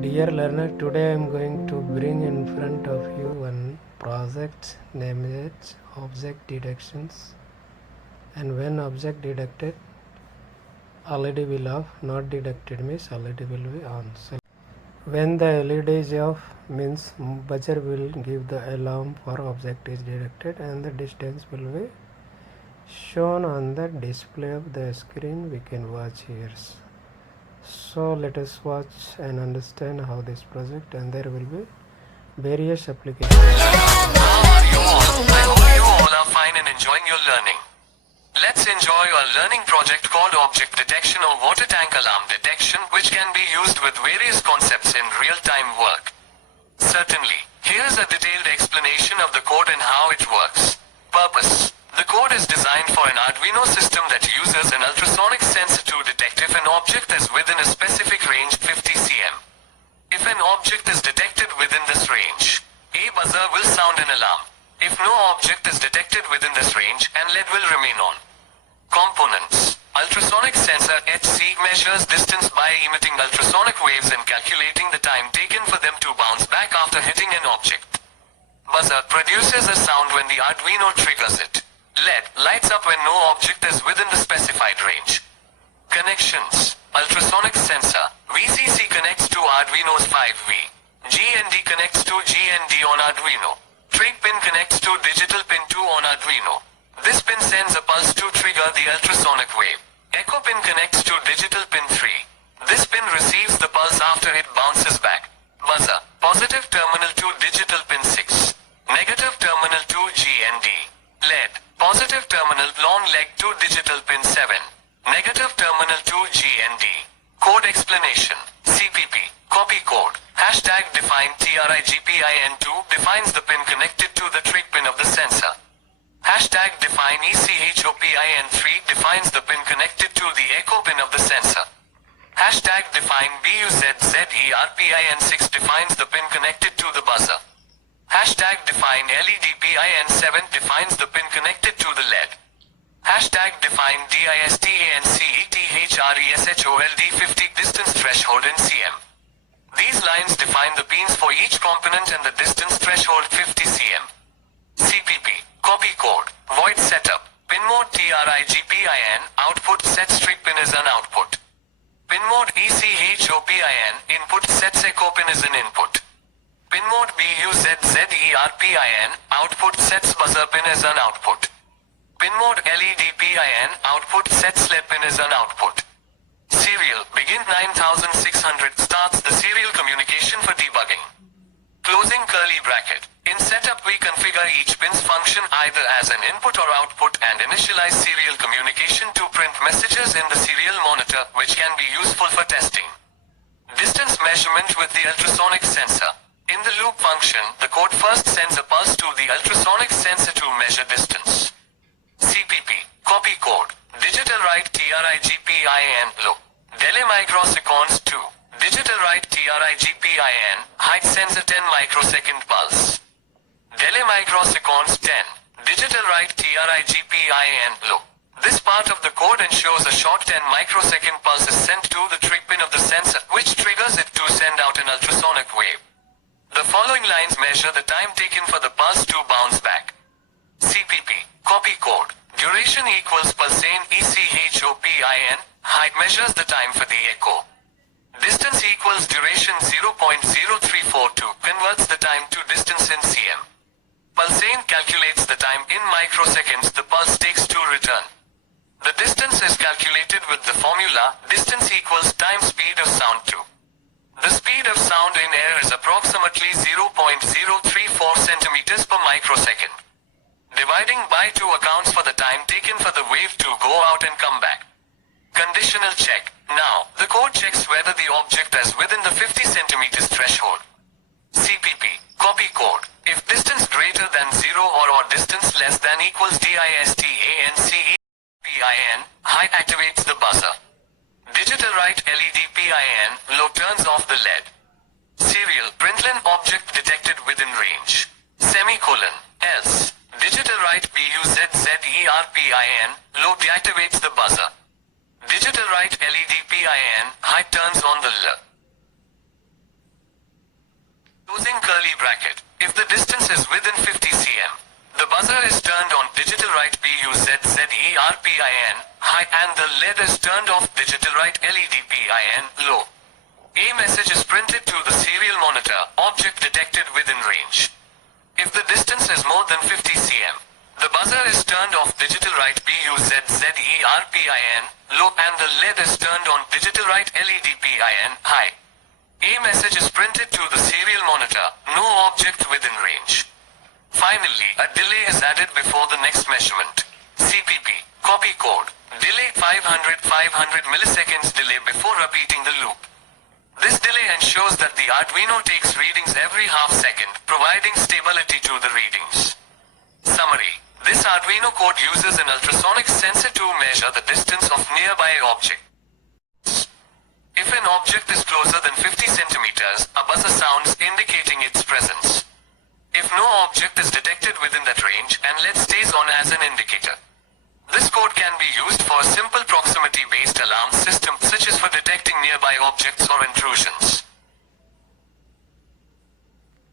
Dear learner, today I am going to bring in front of you one project named Object Detections. And when object detected, LED will off, not detected means LED will be on. So when the LED is off means buzzer will give the alarm for object is detected and the distance will be shown on the display of the screen we can watch here. So let us watch and understand how this project, and there will be various applications. How are you all? I hope you all are fine and enjoying your learning. Let's enjoy our learning project called Object Detection or Water Tank Alarm Detection, which can be used with various concepts in real-time work. Certainly, here's a detailed explanation of the code and how it works. Purpose. The code is designed for an Arduino system that uses an ultrasonic sensor to detect if an object is within a specific range 50 cm. If an object is detected within this range, a buzzer will sound an alarm. If no object is detected within this range, an LED will remain on. Components. Ultrasonic sensor HC measures distance by emitting ultrasonic waves and calculating the time taken for them to bounce back after hitting an object. Buzzer produces a sound when the Arduino triggers it. LED lights up when no object is within the specified range. Connections. Ultrasonic sensor VCC connects to Arduino's 5V. GND connects to GND on Arduino. Trig pin connects to digital pin 2 on Arduino. This pin sends a pulse to trigger the ultrasonic wave. Echo pin connects to digital pin 3. This pin receives the pulse after it bounces back. Buzzer. Positive terminal to digital pin 6. Negative terminal to GND. LED. Positive terminal long leg to digital pin 7. Negative terminal to GND. Code explanation. CPP. Copy code. Hashtag define TRIGPIN2 defines the pin connected to the trig pin of the sensor. Hashtag define ECHOPIN3 defines the pin connected to the echo pin of the sensor. Hashtag define BUZZERPIN6 defines the pin connected to the buzzer. Hashtag define LEDPIN7 defines the pin connected to the LED. Hashtag define DISTANCETHRESHOLD50 distance threshold in cm. These lines define the pins for each component and the distance threshold 50 cm. CPP. Copy code. Void setup. Pin mode TRIGPIN. Output set strip pin is an output. Pin mode ECHOPIN. Input sets echo pin is an input. Pin mode BUZZERPIN. Output sets buzzer pin is an output. Pin mode LEDPIN. Output sets LED pin is an output. Serial. Begin 9600 starts the serial communication for debugging. Closing curly bracket. In setup we configure each pin's function either as an input or output and initialize serial communication to print messages in the serial monitor, which can be useful for testing. Distance measurement with the ultrasonic sensor. In the loop function, the code first sends a pulse to the ultrasonic sensor to measure distance. CPP. Copy code. Digital write TRIGPIN loop. Delay microseconds 2. Digital write TRIGPIN. Height sensor 10 microsecond pulse. Delay microseconds 10. Digital write TRIGPIN loop. This part of the code ensures a short 10 microsecond pulse is sent to the trig pin of the sensor, which triggers it to send out an ultrasonic wave. The following lines measure the time taken for the pulse to bounce back. CPP. Copy code. Duration equals pulsane ECHOPIN. Height measures the time for the echo. Distance equals duration 0.0342 converts the time to distance in cm. Pulsane calculates the time in microseconds the pulse takes to return. The distance is calculated with the formula distance equals time speed of sound 2. The speed of sound in air is approximately 0.034 centimeters per microsecond. Dividing by 2 accounts for the time taken for the wave to go out and come back. Conditional check. Now, the code checks whether the object is within the 50 centimeters threshold. CPP. Copy code. If distance greater than 0 or distance less than equals DISTANCEPIN, height activates the buzzer. Digital write LEDPIN, low turns off the LED. Serial println object detected within range. Semicolon. Else. Digital write BUZZERPIN, low deactivates the buzzer. Digital write LEDPIN, height turns on the L. Closing curly bracket. If the distance is within 50 cm, the buzzer is turned on digital right BUZZERPIN high and the LED is turned off digital right LED PIN low. A message is printed to the serial monitor, object detected within range. If the distance is more than 50 cm, the buzzer is turned off digital right BUZZERPIN low and the LED is turned on digital right LED PIN high. A message is printed to the serial monitor, no object within range. Finally, a delay is added before the next measurement. CPP, copy code, delay 500 milliseconds delay before repeating the loop. This delay ensures that the Arduino takes readings every half second, providing stability to the readings. Summary. This Arduino code uses an ultrasonic sensor to measure the distance of nearby objects. If an object is closer than 50 centimeters, a buzzer sounds indicating its presence. If no object is detected within that range, an LED stays on as an indicator. This code can be used for a simple proximity-based alarm system such as for detecting nearby objects or intrusions.